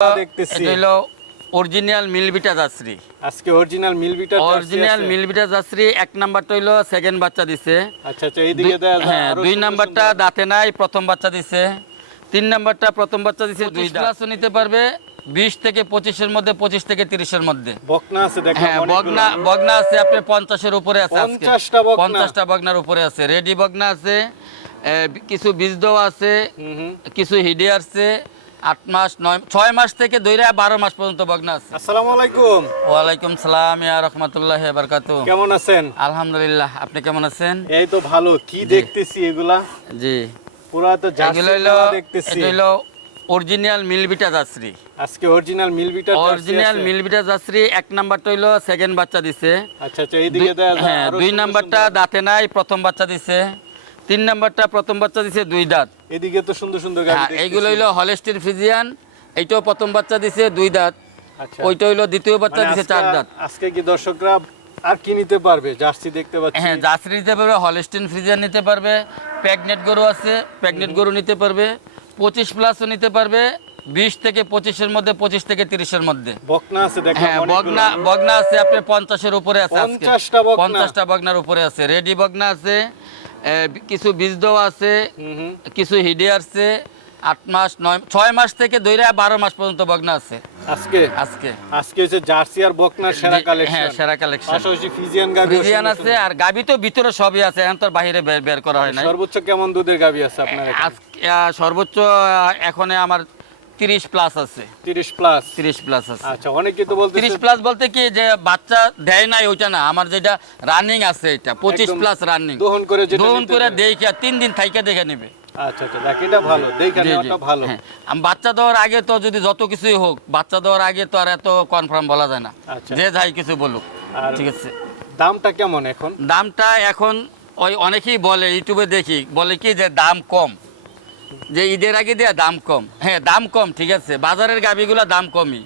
দেখতেছি এটা হলো অরিজিনাল মিলবিটা জাসরি আজকে অরিজিনাল মিল অরিজিনাল মিলবিটা জাসরি এক নাম্বারটা হইল সেকেন্ড বাচ্চা দিছে। আচ্ছা আচ্ছা এইদিকে দুই- হ্যাঁ দুই নাম্বারটা দাঁতে নাই প্রথম বাচ্চা দিছে। তিন নাম্বারটা প্রথম বাচ্চা দিছে দুই নিতে পারবে বিশ থেকে পঁচিশের মধ্যে পঁচিশ থেকে তিরিশের মধ্যে। বকনা আছে হ্যাঁ বগনা বগনা আছে আপনার পঞ্চাশের উপরে আছে আজকে। 50টা বকনা? পঞ্চাশটা বগনার উপরে আছে। রেডি বগনা আছে কিছু বীজ দেওয়া আছে। কিছু হিডে আসছে। আট মাস নয় ছয় মাস থেকে বারো মাস পর্যন্ত বগনা আছে। আসসালামু আলাইকুম। ওয়ালাইকুম সালাম ইয়া রহমতুল্লাহ বারকাতু কেমন আছেন? আলহামদুলিল্লাহ আপনি কেমন আছেন? এই তো ভালো। কি দেখতেছি এগুলা? জি। পুরা তো এগুলো দেখতেছি। অরিজিনাল মিলবিটা জাসরি আজকে অরিজিনাল মিল বিটার অরিজিনাল মিলবিটা জাসরি এক নাম্বারটা হইল সেকেন্ড বাচ্চা দিছে। আচ্ছা আচ্ছা এইদিকে হ্যাঁ দুই নাম্বারটা। দাঁতে নাই প্রথম বাচ্চা দিছে। তিন নাম্বারটা প্রথম বাচ্চা দিছে দুই দাঁত। এদিকে তো সুন্দর সুন্দর হ্যাঁ এইগুলো হইল হলেস্টির ফিজিয়ান এইটাও প্রথম বাচ্চা দিছে দুই দাঁত। আচ্ছা। ওইটা হইল দ্বিতীয় বাচ্চা মানে দিছে চার দাঁত। আজকে কি দর্শকরা আর কি নিতে পারবে? জার্সি দেখতে পাচ্ছি। হ্যাঁ জার্সি নিতে পারবে হলেস্টিন ফ্রিজিয়ান নিতে পারবে প্যাগনেট গরু আছে প্যাগনেট গরু নিতে পারবে পঁচিশ প্লাসও নিতে পারবে বিশ থেকে পঁচিশের মধ্যে পঁচিশ থেকে তিরিশের মধ্যে। বকনা আছে হ্যাঁ বগনা বগনা আছে আপনার পঞ্চাশের উপরে আছে আজকে। 50টা পঞ্চাশটা বগনার উপরে আছে। রেডি বগনা আছে। কিছু বীজ দেওয়া আছে। কিছু হিডে আসছে আট মাস নয় ছয় মাস থেকে দইরা বারো মাস পর্যন্ত বগনা আছে। আজকে? আজকে। আজকে হচ্ছে জার্সি আর বকনার সেরা কালেকশন হ্যাঁ সেরা কালেকশন পাশাপাশি ফিজিয়ান গাবি ফিজিয়ান আছে আর গাবি তো ভিতরে সবই আছে এখন তো বাইরে বের বের করা হয় না সর্বোচ্চ কেমন দুধের গাবি আছে আপনার আজকে সর্বোচ্চ এখন আমার তিরিশ প্লাস আছে 30 প্লাস তিরিশ প্লাস আছে আচ্ছা অনেকে তো বলতেছে তিরিশ প্লাস বলতে কি যে বাচ্চা দেয় নাই ওইটা না আমার যেটা রানিং আছে এটা পঁচিশ একদম প্লাস রানিং দহন করে যেটা দহন করে। দেখে তিন দিন থাইকে দেখে নেবে আচ্ছা আচ্ছা এটা। নেওয়াটা ভালো হ্যাঁ। বাচ্চা দেওয়ার আগে তো যদি যত কিছুই হোক বাচ্চা দেওয়ার আগে তো আর এত কনফার্ম বলা যায় না আচ্ছা। যে যাই কিছু বলুক ঠিক আছে দামটা কেমন এখন দামটা এখন ওই অনেকেই বলে ইউটিউবে দেখি বলে কি যে দাম কম যে ঈদের আগে দেয়া দাম কম। হ্যাঁ দাম কম ঠিক আছে। বাজারের গাভিগুলা দাম কমই।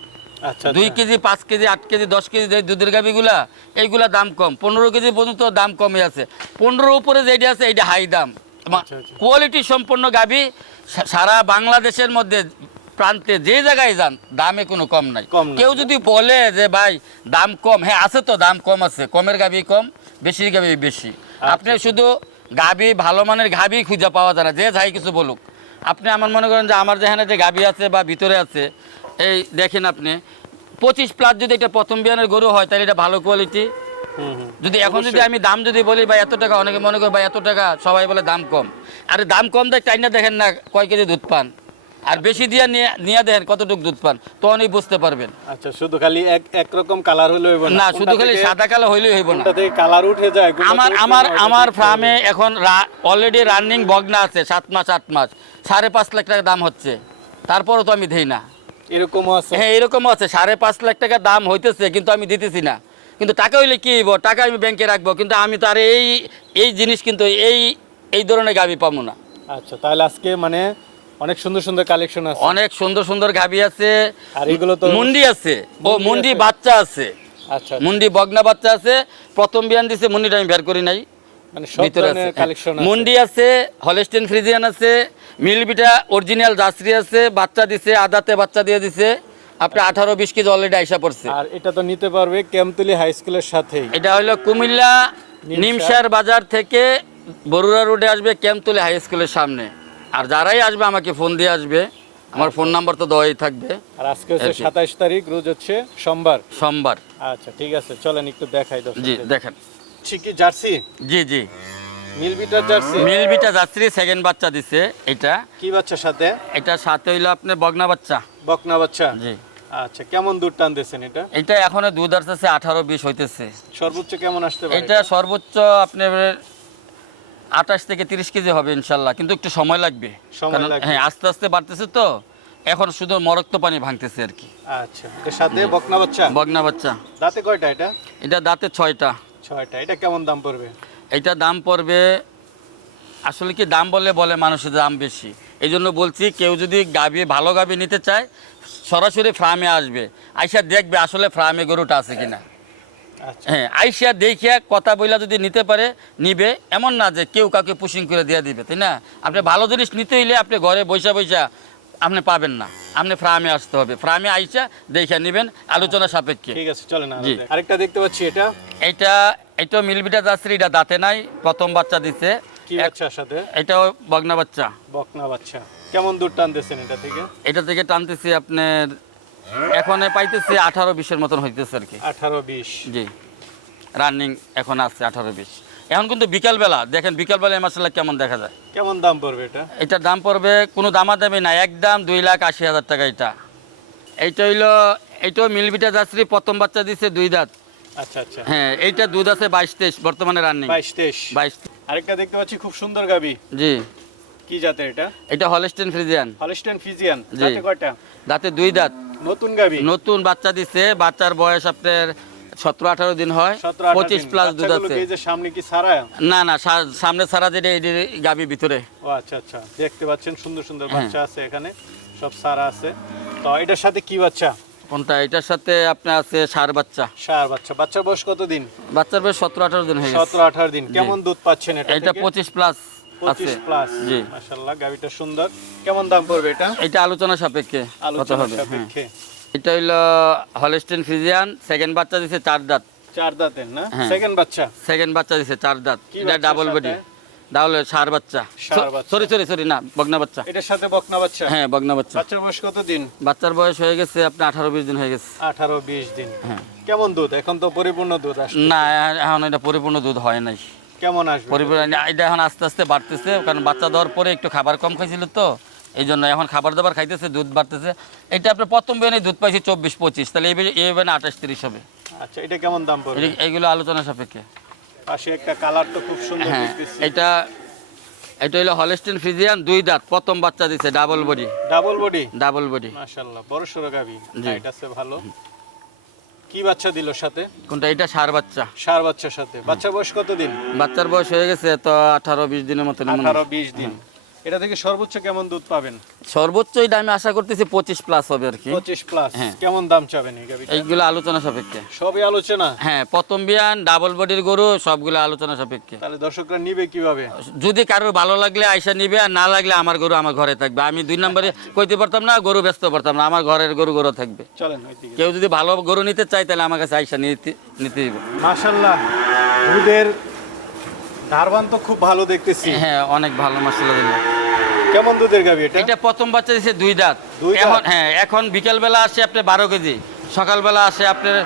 আচ্ছা দুই আচ্ছা। কেজি পাঁচ কেজি আট কেজি দশ কেজি যে দুধের গাভিগুলা এইগুলা দাম কম। পনেরো কেজি পর্যন্ত দাম কমে আছে। পনেরোর উপরে যেটা আছে এইটা হাই দাম। আচ্ছা। কোয়ালিটি সম্পন্ন গাভি সারা বাংলাদেশের মধ্যে প্রান্তে যে জায়গায় যান দামে কোনো কম নাই। কম নাই। কেউ যদি বলে যে ভাই দাম কম হ্যাঁ আছে তো দাম কম আছে। কমের গাভি কম বেশির গাভি বেশি। আপনি শুধু গাভি ভালো মানের গাভি খুঁজে পাওয়া যায় না যে যাই কিছু বলুক। আপনি আমার মনে করেন যে আমার যেখানে যে গাভী আছে বা ভিতরে আছে এই দেখেন আপনি পঁচিশ প্লাস যদি এটা প্রথম বিয়ানের গরু হয় তাহলে এটা ভালো কোয়ালিটি। যদি এখন যদি আমি দাম যদি বলি বা এত টাকা অনেকে মনে করি বা এত টাকা সবাই বলে দাম কম। আরে দাম কম দেখ চাই না দেখেন না কয় কেজি দুধ পান। আর বেশি দিয়ে নিয়ে দেখেন কতটুকু দুধ পান তখনই বুঝতে পারবেন। আচ্ছা শুধু খালি এক একরকম কালার হলে হইব না। শুধু খালি সাদা কালো হইলেই হইব না। থেকে কালার উঠে যায় আমার আমার আমার ফার্মে এখন অলরেডি রানিং বগনা আছে সাত মাস আট মাস। সাড়ে পাঁচ লাখ টাকা দাম হচ্ছে। তারপরও তো আমি দেই না। এরকমও আছে? হ্যাঁ এরকমও আছে। সাড়ে পাঁচ লাখ টাকা দাম হইতেছে কিন্তু আমি দিতেছি না। কিন্তু টাকা হইলে কি হইব? টাকা আমি ব্যাংকে রাখব। কিন্তু আমি তো আর এই এই জিনিস কিন্তু এই এই ধরনের গাবি পাবো না। আচ্ছা তাহলে আজকে মানে অনেক সুন্দর সুন্দর কালেকশন আছে। অনেক সুন্দর সুন্দর গাবি আছে। আর এগুলো তো মুন্ডি আছে। ও মুন্ডি বাচ্চা আছে। আচ্ছা। মুন্ডি বগনা বাচ্চা আছে। প্রথম বিয়ান দিছে মুন্ডিটা আমি বের করি নাই। মানে মুন্ডি আছে হলেস্টিন ফ্রিজিয়ান আছে মিলবিটা অরিজিনাল জাসরি আছে বাচ্চা দিছে আদাতে বাচ্চা দিয়ে দিছে। আপনি আঠারো বিশ কেজি অলরেডি আইসা পড়ছে। আর এটা তো নিতে পারবে ক্যাম্পতলি হাই স্কুলের সাথেই। এটা হলো কুমিল্লা নিমসার। বাজার থেকে বরুড়া রোডে আসবে ক্যাম্পতলি হাই স্কুলের সামনে। আর যারাই আসবে আমাকে ফোন দিয়ে আসবে আমার ফোন নাম্বার তো দেওয়াই থাকবে। আর আজকে হচ্ছে। সাতাইশ তারিখ রোজ হচ্ছে সোমবার। সোমবার। আচ্ছা ঠিক আছে চলেন একটু দেখাই জি দেখেন। ঠিকই জার্সি? জি জি। মিলবিটা জার্সি? মিলবিটা যাত্রী সেকেন্ড বাচ্চা দিছে এটা। কি বাচ্চা সাথে? এটা সাথে হইল আপনার বগনা বাচ্চা। বকনা বাচ্চা? জি। আচ্ছা কেমন দুধ টানতেছেন এটা? এটা এখনও দুধ আসতেছে আঠারো বিশ হইতেছে। সর্বোচ্চ কেমন আসতে পারে এটা? সর্বোচ্চ আপনার আঠাশ থেকে তিরিশ কেজি হবে ইনশাল্লাহ কিন্তু একটু সময় লাগবে। কারণ হ্যাঁ আস্তে আস্তে বাড়তেছে তো এখন শুধু মরক্ত পানি ভাঙতেছে আর কি। আচ্ছা এর সাথে বকনা বাচ্চা? বগনা বাচ্চা। দাঁতে কয়টা এটা? এটা দাঁতে ছয়টা। ছয়টা এটা কেমন দাম পড়বে? এটা দাম পড়বে আসলে কি দাম বলে বলে মানুষের দাম বেশি। এই জন্য বলছি কেউ যদি গাবি ভালো গাবি নিতে চায় সরাসরি ফার্মে আসবে। আইসা দেখবে আসলে ফার্মে গরুটা আছে কিনা। হ্যাঁ আইসা দেখিয়া কথা বইলা যদি নিতে পারে নিবে। এমন না যে কেউ কাউকে পুশিং করে দিয়ে দিবে তাই না? আপনি ভালো জিনিস নিতে হইলে আপনি ঘরে বৈশা বৈশা আপনি পাবেন না। আপনি ফ্রামে আসতে হবে। ফ্রামে আইসা দেখে নেবেন আলোচনা সাপেক্ষে। ঠিক আছে চলেন জি। আরেকটা। দেখতে পাচ্ছি এটা। এটা এটা মিলবিটা যাচ্ছে এটা দাঁতে নাই। প্রথম বাচ্চা দিছে। কি বাচ্চার সাথে? এটাও বগনা বাচ্চা। বকনা বাচ্চা। কেমন দূর টানতেছেন এটা থেকে? এটা থেকে টানতেছি আপনার এখন পাইতেছি আঠারো বিশের মতন হইতেছে আর কি। আঠারো বিশ। জি। রানিং এখন আছে আঠারো বিশ। এখন কিন্তু বিকালবেলা দেখেন বিকালবেলা এই মাসাল্লাহ কেমন দেখা যায়? কেমন দাম পড়বে এটা? এটার দাম পড়বে কোনো দামাদামি না একদম দুই লাখ আশি হাজার টাকা এটা। এইটা হইল এইটাও মিলবিটা যাত্রী প্রথম বাচ্চা দিছে দুই দাঁত। আচ্ছা আচ্ছা। হ্যাঁ এইটা দুধ আছে বাইশ তেইশ বর্তমানে রানিং বাইশ তেইশ। বাইশ আরেকটা দেখতে পাচ্ছি খুব সুন্দর গাবি। জি। কি জাতের এটা? এটা হলস্টেন ফ্রিজিয়ান হলিস্টান ফিজিয়ান জি। কয়টা? দাঁতে দুই দাঁত। নতুন গাবি? নতুন বাচ্চা দিছে বাচ্চার বয়স আপনার সতেরো আঠারো দিন হয় পঁচিশ প্লাস দুধ আছে। সামনে কি সারা না না সামনে সারা গাবি ভিতরে। ও আচ্ছা আচ্ছা দেখতে পাচ্ছেন সুন্দর সুন্দর হ্যাঁ। বাচ্চা আছে এখানে সব সারা আছে। তো এটার সাথে কি বাচ্চা? কোনটা? এটার সাথে আপনার আছে সার বাচ্চা। সার বাচ্চা। বাচ্চার বয়স কত দিন বাচ্চার বয়স সতেরো আঠারো দিন হয়ে গেছে। সতেরো আঠারো দিন। কেমন দুধ পাচ্ছেন এটা এটা পঁচিশ প্লাস প্লাস জি। মাশাল্লাহ গাবিটা সুন্দর। কেমন দাম পড়বে এটা? এটা আলোচনা সাপেক্ষে আলোচনা হ্যাঁ। সাপেক্ষে। এটা হইল হলস্টেন ফিজিয়ান সেকেন্ড বাচ্চা দিছে চার দাঁত। চার দাঁতের না? হ্যাঁ। সেকেন্ড বাচ্চা? সেকেন্ড বাচ্চা দিছে চার দাঁত। এটা ডাবল বডি সার বাচ্চা। সরি সরি সরি না বগনা বাচ্চা। এটার সাথে বকনা বাচ্চা? হ্যাঁ বগনা বাচ্চা। বাচ্চার বয়স কত দিন বাচ্চার বয়স হয়ে গেছে আপনার আঠারো বিশ দিন হয়ে গেছে। আঠারো বিশ দিন। হ্যাঁ। কেমন দুধ? এখন তো পরিপূর্ণ দুধ না এখন এটা পরিপূর্ণ দুধ হয় নাই। কেমন আসবে? পরিপূর্ণ এটা এখন আস্তে আস্তে বাড়তেছে কারণ বাচ্চা দেওয়ার পরে একটু খাবার কম খাইছিল তো এই জন্য এখন খাবার দাবার খাইতেছে দুধ বাড়তেছে। এটা আপনার প্রথম বেনে দুধ পাইছি চব্বিশ পঁচিশ তাহলে এই বেনে আঠাশ তিরিশ হবে। আচ্ছা এটা কেমন দাম পড়বে? এইগুলো আলোচনা সাপেক্ষে। পাশে একটা কালার তো খুব সুন্দর হ্যাঁ দেখতেছি। এটা এটা হলো হলস্টিন ফিজিয়ান দুই দাঁত প্রথম বাচ্চা দিছে double body. Double body? Double body. মাশাআল্লাহ বড় সরো গাবি। হাইট ভালো। কি বাচ্চা দিল সাথে? কোনটা? এটা সার বাচ্চা। সার বাচ্চার সাথে। বাচ্চা বয়স কত দিন বাচ্চার বয়স হয়ে গেছে তো আঠারো বিশ দিনের মতো আঠারো বিশ দিন। এটা থেকে সর্বোচ্চ কেমন দুধ পাবেন? সর্বোচ্চ এটা আমি আশা করতেছি পঁচিশ প্লাস হবে আর কি। পঁচিশ প্লাস হ্যাঁ। কেমন দাম চাবেন এই এইগুলো আলোচনা সাপেক্ষে। সবই আলোচনা? হ্যাঁ প্রথম বিয়ান ডাবল বডির গরু সবগুলো আলোচনা সাপেক্ষে। তাহলে দর্শকরা নিবে কীভাবে? যদি কারোর ভালো লাগলে আয়সা নিবে আর না লাগলে আমার গরু আমার ঘরে থাকবে। আমি দুই নম্বরে কইতে পারতাম না গরু ব্যস্ত পারতাম না আমার ঘরের গরু গরু থাকবে। চলেন কেউ যদি ভালো গরু নিতে চায় তাহলে আমার কাছে আয়সা নিতে নিতে দিব মাশাল্লাহ দুধের ধারবান তো খুব ভালো দেখতেছি। হ্যাঁ অনেক ভালো মশলা দিল কেমন দুধের গাবি এটা? এটা প্রথম বাচ্চা দিচ্ছে দুই দাঁত। এখন হ্যাঁ এখন বিকেলবেলা আসে আপনি বারো কেজি সকালবেলা আসে আপনার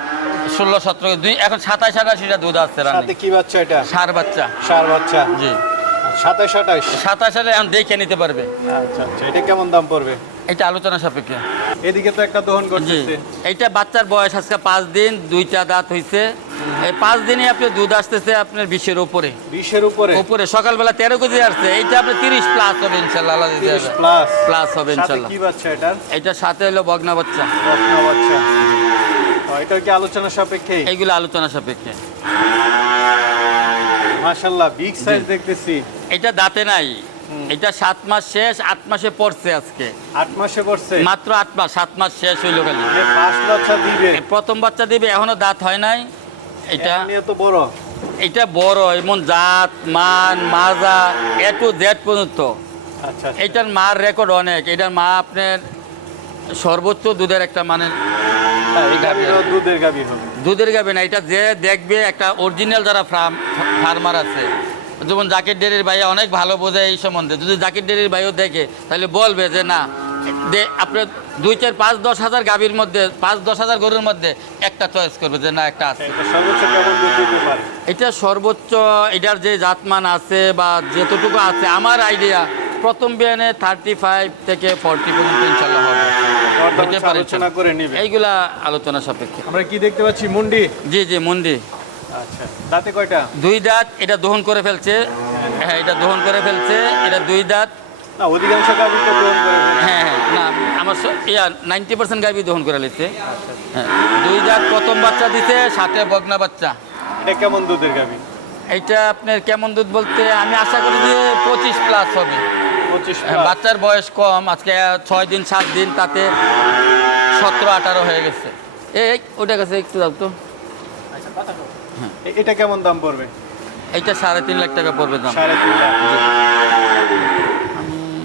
ষোলো সতেরো দুই এখন সাতাশ আঠাশিটা দুধ আসছে সাথে কি বাচ্চা এটা? সার বাচ্চা। সার বাচ্চা? জি। সাতাশ আঠাশ সাতাশ সালে এখন দেখে নিতে পারবে। আচ্ছা আচ্ছা এটা কেমন দাম পড়বে? এটা আলোচনা সাপেক্ষে। এদিকে তো একটা দহন করতেছে। এইটা বাচ্চার বয়স আজকে পাঁচ দিন দুইটা দাঁত হইছে। এই পাঁচ দিনে আপনার দুধ আসতেছে আপনার বিশের উপরে। বিশের উপরে? উপরে সকালবেলা তেরো কেজি আসছে এইটা আপনার তিরিশ প্লাস হবে ইনশাল্লাহ আল্লাহ প্লাস প্লাস হবে ইনশাল্লাহ। কি বাচ্চা এটার এইটার সাথে হলো বগনা বাচ্চা। বকনা বাচ্চা। এটা কি আলোচনা সাপেক্ষে? এইগুলো আলোচনা সাপেক্ষে। মাশাল্লাহ বিগ সাইজ দেখতেছি। এটা দাঁতে নাই। এটা সাত মাস শেষ আট মাসে পড়ছে আজকে। আট মাসে পড়ছে? মাত্র আট মাস সাত মাস শেষ হইল খালি। বাচ্চা দিবে। প্রথম বাচ্চা দিবে এখনও দাঁত হয় নাই। এটা তো বড়? এটা বড় এমন জাত মান মাজা এ টু জেড পর্যন্ত। আচ্ছা আচ্ছা। এইটার মার রেকর্ড অনেক। এটার মা আপনার সর্বোচ্চ দুধের একটা মানে দুধের গাভী হবে। না এটা যে দেখবে একটা অরিজিনাল যারা ফার্ম ফার্মার আছে যেমন জাকির ডেরির ভাইয়া অনেক ভালো বোঝে এই সম্বন্ধে। যদি জাকির ডেরির ভাইও দেখে তাহলে বলবে যে না আপনার দুই চার পাঁচ দশ হাজার গাভীর মধ্যে পাঁচ দশ হাজার গরুর মধ্যে একটা চয়েস করবে যে না একটা আছে। এটা সর্বোচ্চ এটার যে জাতমান আছে বা যেতটুকু আছে আমার আইডিয়া প্রথম বিয়ানে থার্টি ফাইভ থেকে ফর্টি পর্যন্ত ইনশাল্লাহ হবে। হতে পারে আলোচনা করে নিবে। এইগুলা আলোচনা সাপেক্ষে। আমরা কি দেখতে পাচ্ছি? মুন্ডি? জি জি মন্দি আচ্ছা দাঁতে কয়টা? দুই দাঁত এটা দহন করে ফেলছে। হ্যাঁ এটা দহন করে ফেলছে এটা দুই দাঁত। না অধিকাংশ গাভী তো গ্রহণ করে হ্যাঁ হ্যাঁ না আমার ইয়া নাইনটি পার্সেন্ট গাভি দহন করে লিছে হ্যাঁ দুই দাঁত প্রথম বাচ্চা দিছে সাথে বগনা বাচ্চা। এটা কেমন দুধের গাভী? এইটা আপনার কেমন দুধ বলতে আমি আশা করি যে পঁচিশ প্লাস হবে। হ্যাঁ, বাচ্চার বয়স কম আজকে ছয় দিন সাত দিন তাতে সতেরো আঠারো হয়ে গেছে। এই ওটা কাছে একটু দাও তো। এটা কেমন দাম পড়বে? এটা সাড়ে তিন লাখ টাকা পড়বে দাম। সাড়ে তিন লাখ।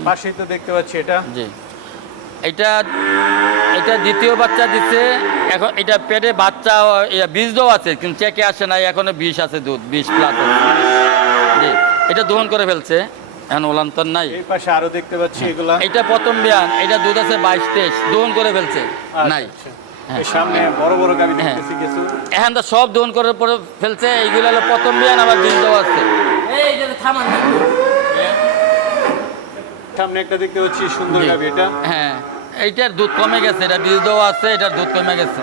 পাশেই তো দেখতে পাচ্ছি এটা। জি। এটা এটা দ্বিতীয় বাচ্চা দিচ্ছে। এখন এটা পেটে বাচ্চা বীজ দেওয়া আছে কিন্তু চেকে আসে না এখনও বিষ আছে দুধ বিষ প্লাস জি। এটা দোহন করে ফেলছে। এখন ওলান্তর নাই। এই পাশে আরও দেখতে পাচ্ছি এগুলা। এটা প্রথম বিয়ান এটা দুধ আছে বাইশ তেইশ দোহন করে ফেলছে। আচ্ছা, নাই। আচ্ছা। হ্যাঁ। সামনে বড় বড় গাবি হ্যাঁ। দেখতেছি কিছু। এখন তো সব দোহন করে পরে ফেলছে এইগুলো হলো প্রথম বিয়ান আবার দেওয়া আছে এই যে থামান সামনে একটা দেখতে পাচ্ছি সুন্দর গাবি এটা। হ্যাঁ এইটার দুধ কমে গেছে এটা বীজ দেওয়া আছে এটার দুধ কমে গেছে।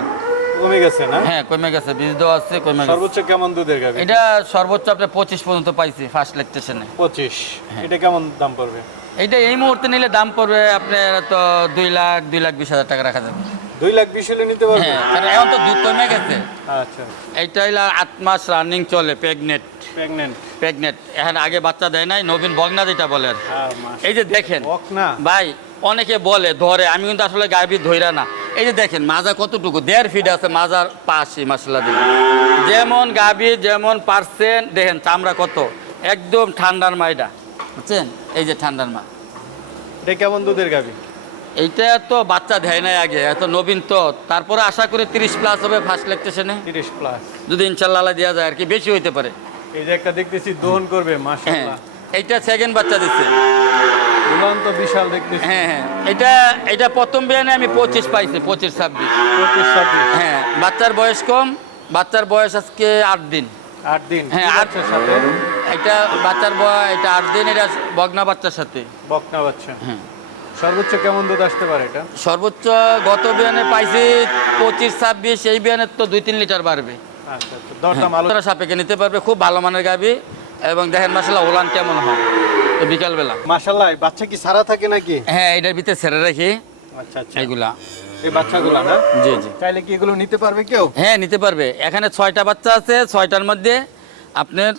কমে গেছে না? হ্যাঁ কমে গেছে বীজ দেওয়া আছে কমে গেছে। সর্বোচ্চ কেমন দুধের গাবি এটা সর্বোচ্চ আপনার পঁচিশ পর্যন্ত পাইছি ফার্স্ট লেকটেশনে পঁচিশ। হ্যাঁ। এটা কেমন দাম পড়বে? এইটা এই মুহূর্তে নিলে দাম পড়বে আপনার তো দুই লাখ দুই লাখ বিশ হাজার টাকা রাখা যাবে। দুই লাখ বিশ হলে নিতে পারবে? হ্যাঁ কারণ এখন তো দুধ কমে গেছে। আচ্ছা। এইটা হইল আট মাস রানিং চলে প্রেগনেট প্রেগনেন্ট প্রেগনেট এখন আগে বাচ্চা দেয় নাই নবীন বগনা যেটা বলে আর কি। হ্যাঁ এই যে দেখেন ভাই অনেকে বলে ধরে আমি কিন্তু আসলে গাবি ধইরা না। এই যে দেখেন মাজা কতটুকু? দেড় ফিট আছে মাজার পাশে মাসলা দিলে যেমন গাবি যেমন পার্সেন্ট দেখেন চামড়া কত? একদম ঠান্ডার মাইটা বুঝছেন? এই যে ঠান্ডার মা এটা কেমন দুধের গাবি? এইটা তো বাচ্চা দেয় নাই আগে এত নবীন তো। তারপরে আশা করে তিরিশ প্লাস হবে ফার্স্ট লেকটেশনে তিরিশ প্লাস যদি ইনশাল্লাহ আল্লাহ দেওয়া যায় আর কি বেশি হইতে পারে। এই যে একটা দেখতেছি দহন করবে হ্যাঁ মাশাআল্লাহ এইটা সেকেন্ড বাচ্চা দিচ্ছে। উলান তো বিশাল দেখতেছি। হ্যাঁ হ্যাঁ এটা এটা প্রথম বিয়ানে আমি পঁচিশ পাইছি পঁচিশ ছাব্বিশ। পঁচিশ ছাব্বিশ। হ্যাঁ বাচ্চার বয়স কম বাচ্চার বয়স আজকে আট দিন। আট দিন হ্যাঁ, আট- সাথে। এটা বাচ্চার বয়স এটা আট দিন এটা বগনা বাচ্চার সাথে। বকনা বাচ্চা। হ্যাঁ। সর্বোচ্চ কেমন দুধ আসতে পারে এটা? সর্বোচ্চ গত বিয়ানে পাইছি পঁচিশ ছাব্বিশ এই বিয়ানের তো দুই তিন লিটার বাড়বে। আচ্ছা আচ্ছা আলো সাপেক্ষে নিতে পারবে খুব ভালো মানের গাবি এবং দেখেন মাসাল্লাহ ওলান কেমন হয়। তো বিকালবেলা। মাশাআল্লাহ এই বাচ্চা কি সারা থাকে নাকি? হ্যাঁ এটার ভিতরে ছেড়ে রাখি। আচ্ছা আচ্ছা। এইগুলা এই বাচ্চাগুলো না? জি জি। চাইলে কি এগুলো নিতে পারবে কেউ? হ্যাঁ নিতে পারবে। এখানে ছয়টা বাচ্চা আছে ছয়টার মধ্যে আপনার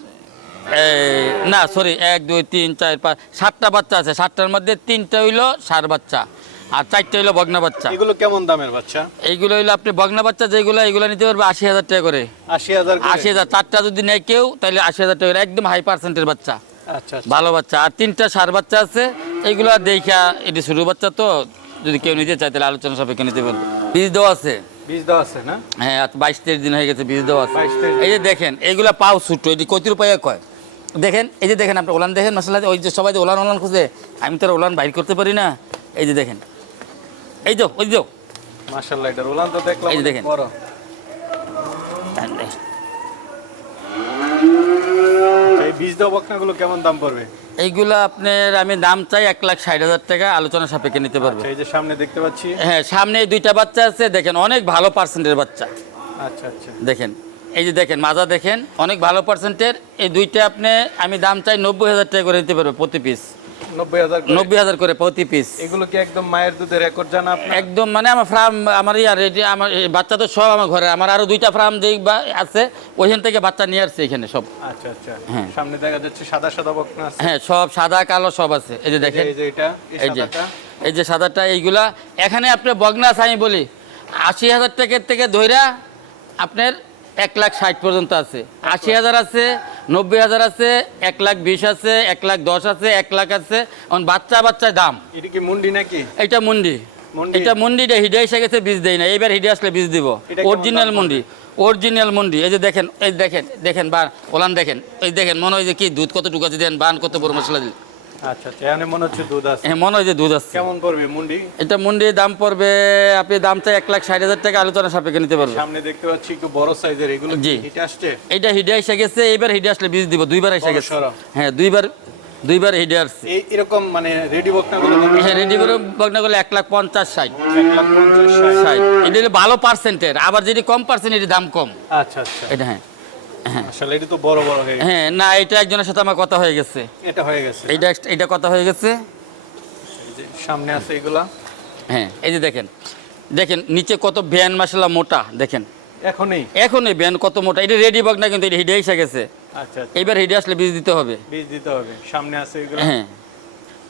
না সরি এক দুই তিন চার পাঁচ সাতটা বাচ্চা আছে। সাতটার মধ্যে তিনটা হইল সার বাচ্চা আর চারটা হইল বগনা বাচ্চা। এগুলো কেমন দামের বাচ্চা? এইগুলো হইল আপনি বগনা বাচ্চা যেগুলো এগুলো নিতে পারবে আশি হাজার টাকা করে। আশি হাজার আশি হাজার চারটা যদি নেয় কেউ তাহলে আশি হাজার টাকা একদম হাই পার্সেন্টের বাচ্চা। আচ্ছা আচ্ছা। ভালো বাচ্চা। আর তিনটা সার বাচ্চা আছে এইগুলো দেখা এটি শুরু বাচ্চা তো যদি কেউ নিতে চায় তাহলে আলোচনা সাপেক্ষে নিতে পারবে। বীজ দেওয়া আছে। বীজ দেওয়া আছে না? হ্যাঁ বাইশ তেইশ দিন হয়ে গেছে বীজ দেওয়া আছে। এই যে দেখেন এইগুলা পাও ছুটো কয়? দেখেন এই যে দেখেন আপনি ওলান দেখেন মশলা ওই যে সবাই ওলান ওলান খুঁজে আমি তো ওলান বাইর করতে পারি না। এই যে দেখেন এই যে ওই মাশাআল্লাহ এটা তো দেখলাম এই যে দেখেন। এই বীজ দেওয়া বকনাগুলো কেমন দাম পড়বে? এইগুলো আপনার আমি দাম চাই এক লাখ ষাট হাজার টাকা আলোচনা সাপেক্ষে নিতে পারব। আচ্ছা, এই যে সামনে দেখতে পাচ্ছি। হ্যাঁ সামনে দুইটা বাচ্চা আছে দেখেন অনেক ভালো পার্সেন্টের বাচ্চা। আচ্ছা আচ্ছা। দেখেন এই যে দেখেন মাজা দেখেন অনেক ভালো পার্সেন্টের এই দুইটা আপনি আমি দাম চাই নব্বই হাজার টাকা করে নিতে পারব প্রতি পিস নব্বই হাজার করে। প্রতি পিস এগুলো কি একদম মায়ের দুধের রেকর্ড জানা একদম মানে আমার ফার্ম আমার ইয়ার এটি আমার এই বাচ্চা তো সব আমার ঘরে। আমার আরও দুইটা ফার্ম যেই আছে ওইখান থেকে বাচ্চা নিয়ে আসছে এখানে সব। আচ্ছা আচ্ছা। হ্যাঁ। সামনে দেখা যাচ্ছে সাদা সাদা বকনা আছে। হ্যাঁ সব সাদা কালো সব আছে। এই যে দেখেন। এই যে এটা এই যে। সাদাটা। এই যে সাদাটা এইগুলা। এখানে আপনি বগনাস আমি বলি আশি হাজার টাকার থেকে ধইরা আপনার এক লাখ ষাট পর্যন্ত আছে। আশি হাজার আছে নব্বই হাজার আছে এক লাখ বিশ আছে এক লাখ দশ আছে এক লাখ আছে। এখন বাচ্চা বাচ্চার দাম। এটা কি মুন্ডি নাকি? এটা মুন্ডি। এটা এটা মুন্ডিটা হিডে এসে গেছে বীজ দেয় না। এইবার হিডে আসলে বীজ দিব। অরিজিনাল মন্ডি মুন্ডি। অরিজিনাল মুন্ডি। এই যে দেখেন এই দেখেন দেখেন বা ওলান দেখেন। এই দেখেন মনে হয় যে কি দুধ কতটুকু আছে দেন বান কত বড় মশলা দিল। আচ্ছা আচ্ছা। এখানে মনে হচ্ছে দুধ আছে। হ্যাঁ মনে হয় যে দুধ আছে। কেমন পড়বে মুন্ডি? এটা মুন্ডির দাম পড়বে আপনি দাম চাই এক লাখ ষাট হাজার টাকা আলোচনা সাপেক্ষে নিতে পারবেন সামনে দেখতে পাচ্ছি একটু বড় সাইজের এগুলো জি। হিটে আসছে? এইটা হিডে এসে গেছে হিডে আসলে বীজ দিব দুইবার এসে গেছে। হ্যাঁ দুইবার দুইবার হিডে আসছে। এই এরকম মানে রেডি বকনাগুলো হ্যাঁ রেডি এক লাখ পঞ্চাশ ষাট। এক লাখ পঞ্চাশ ষাট। ষাট। এটা ভালো পার্সেন্টের আবার যদি কম পার্সেন্ট এর দাম কম। আচ্ছা আচ্ছা। এটা হ্যাঁ। আসলে এটা তো বড় বড় হয়ে হ্যাঁ না এটা একজনের সাথে আমার কথা হয়ে গেছে। এটা হয়ে গেছে। এটা কথা হয়ে গেছে। সামনে আছে এগুলা। হ্যাঁ এই যে দেখেন দেখেন নিচে কত ভ্যান মশলা মোটা দেখেন। এখনই? এখন এই ভ্যান কত মোটা এটা রেডি বগ না কিন্তু এটা হিডে এসে গেছে। আচ্ছা আচ্ছা। এইবার হিডে আসলে বীজ দিতে হবে। বীজ দিতে হবে সামনে আছে এগুলো। হ্যাঁ।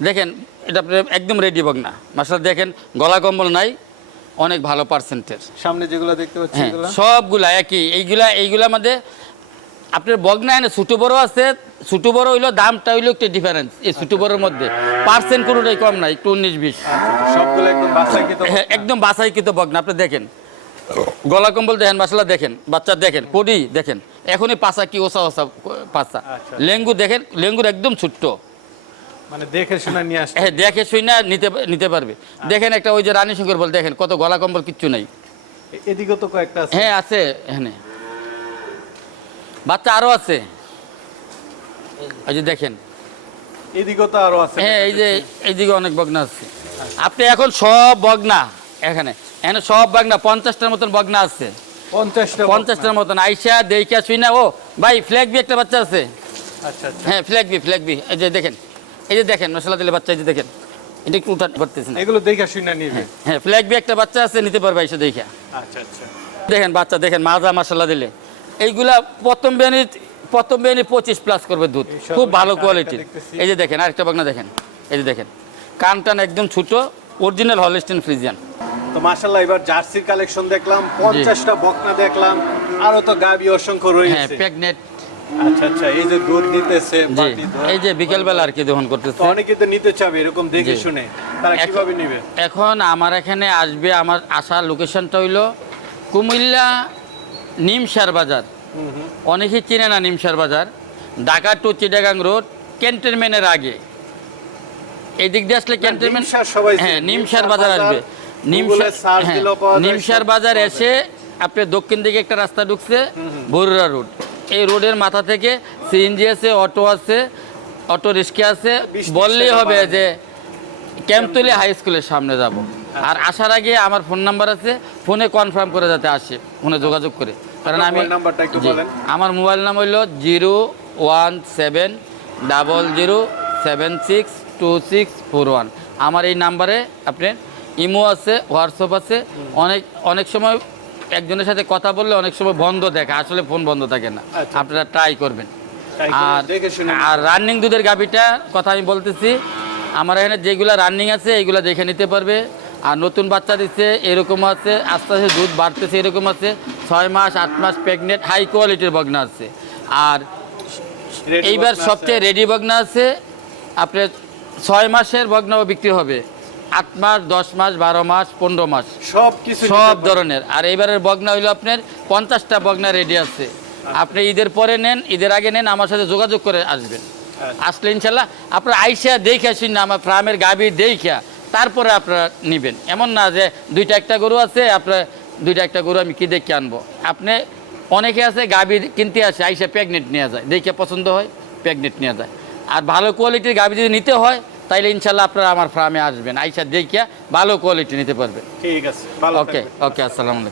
দেখেন এটা আপনার একদম রেডি বগ না। মশলা দেখেন গলা কম্বল নাই অনেক ভালো পার্সেন্টের সামনে যেগুলো দেখতে পাচ্ছি হ্যাঁ সবগুলা একই। এইগুলা এইগুলা মধ্যে আপনার বগনা এনে ছোটো বড় আছে ছোটো বড় হইল দামটা হইল একটু ডিফারেন্স এই ছোটো বড়োর মধ্যে। পার্সেন্ট কোনোটাই কম নাই একটু উনিশ বিশ। একদম বাসাইকৃত হ্যাঁ, বগনা। আপনি দেখেন। গলা কম্বল দেখেন মশলা দেখেন বাচ্চা দেখেন পডি দেখেন। এখনই পাশা কি ওসা ওসা পাশা আচ্ছা। লেঙ্গু দেখেন লেঙ্গুর একদম ছোট্ট। মানে দেখে শুনে নিয়ে আসছে হ্যাঁ দেখে শুই না নিতে নিতে পারবে। দেখেন একটা ওই যে রানী শঙ্কর বল দেখেন কত গলা কম্বল কিচ্ছু নাই। এদিকেও তো কয়েকটা হ্যাঁ আছে এখানে। বাচ্চা আরও আছে। এই যে দেখেন। এদিকেও তো আরও আছে। হ্যাঁ এই যে এইদিকে অনেক বগনা আছে। আপনি এখন সব বগনা এখানে। এখানে সব বগনা পঞ্চাশটার মতন বগনা আছে। পঞ্চাশটা পঞ্চাশটার মতন। আইসা দেইকা শুই না। ও ভাই ফ্ল্যাগ বি একটা বাচ্চা আছে। আচ্ছা আচ্ছা। হ্যাঁ এই যে দেখেন এই যে দেখেন মশলা দিলে বাচ্চা এই যে দেখেন। এটা একটু উঠাতে পারতেছেন এগুলো দেখে শুনে নিবে। হ্যাঁ ফ্ল্যাগ বি একটা বাচ্চা আছে নিতে পারবে এসে দেখা আচ্ছা আচ্ছা। দেখেন বাচ্চা দেখেন মাজা মশলা দিলে। এইগুলা প্রথম বেনি প্রথম বেনি পঁচিশ প্লাস করবে দুধ। খুব ভালো কোয়ালিটির এই যে দেখেন আরেকটা বাগনা দেখেন। এই যে দেখেন কানটান একদম ছোট অরিজিনাল হলিস্টিন ফ্রিজিয়ান তো মাশাল্লাহ এবার জার্সির কালেকশন দেখলাম পঞ্চাশটা বকনা দেখলাম আরও তো গাবি অসংখ্য হ্যাঁ রয়েছে প্রেগনেট আচ্ছা আচ্ছা এই যে দুধ দুধ। এই যে বিকেলবেলা আর কি দহন করতেছে। অনেকে তো নিতে চাবে এরকম দেখে শুনে। তারা এখন- কীভাবে নিবে? এখন আমার এখানে আসবে আমার আসার লোকেশনটা হইল কুমিল্লা নিমসার বাজার। অনেকেই চিনে না নিমসার বাজার। ঢাকা টু চিটাগাং রোড ক্যান্টনমেন্টের আগে। এদিক দিয়ে আসলে ক্যান্টনমেন্ট। হ্যাঁ নিমসার বাজার আসবে। নিমসার হ্যাঁ নিমসার বাজার এসে আপনি দক্ষিণ দিকে একটা রাস্তা ঢুকছে বরুড়া রোড। এই রোডের মাথা থেকে সিএনজি আছে অটো আছে অটো রিক্সা আছে। বললেই হবে যে ক্যাম্পতলি হাই স্কুলের সামনে যাব। আর আসার আগে আমার ফোন নাম্বার আছে ফোনে কনফার্ম করে যাতে আসে ফোনে যোগাযোগ করে। কারণ আমি। আমার মোবাইল নাম হইল zero one seven double zero seven six two six four one. আমার এই নাম্বারে আপনার ইমো আছে হোয়াটসঅ্যাপ আছে। অনেক অনেক সময় একজনের সাথে কথা বললে অনেক সময় বন্ধ দেখে আসলে ফোন বন্ধ থাকে না। আচ্ছা। আপনারা ট্রাই করবেন। আর আর রানিং দুধের গাভিটা কথা আমি বলতেছি আমার এখানে যেগুলো রানিং আছে এগুলো দেখে নিতে পারবে। আর নতুন বাচ্চা দিচ্ছে এরকম আছে আস্তে আস্তে দুধ বাড়তেছে এরকম আছে। ছয় মাস আট মাস প্রেগনেন্ট হাই কোয়ালিটির বগনা আছে। আর এইবার সবচেয়ে রেডি বগনা আছে আপনার ছয় মাসের বগনাও বিক্রি হবে। আট মাস দশ মাস বারো মাস পনেরো মাস। সব কিছু সব ধরনের। আর এইবারের বগনা হইল আপনার পঞ্চাশটা বগনা রেডি আছে। আপনি ঈদের পরে নেন ঈদের আগে নেন আমার সাথে যোগাযোগ করে আসবেন। আসলে ইনশাল্লাহ আপনার আইসা দেখে শুন না আমার ফার্মের গাবি দেখা। তারপরে আপনারা নেবেন। এমন না যে দুইটা একটা গরু আছে আপনার দুইটা একটা গরু আমি কি দেখে আনব? আপনি অনেকে আছে গাবি কিনতে আসে আইসে প্যাগনেট নেওয়া যায়। দেখে পছন্দ হয় প্যাগনেট নেওয়া যায়। আর ভালো কোয়ালিটির গাবি যদি নিতে হয় তাইলে ইনশাল্লাহ আপনারা আমার ফার্মে আসবেন। আইসা দেখিয়া ভালো কোয়ালিটি নিতে পারবেন। ঠিক আছে ভালো ওকে ওকে আসসালামু আলাইকুম।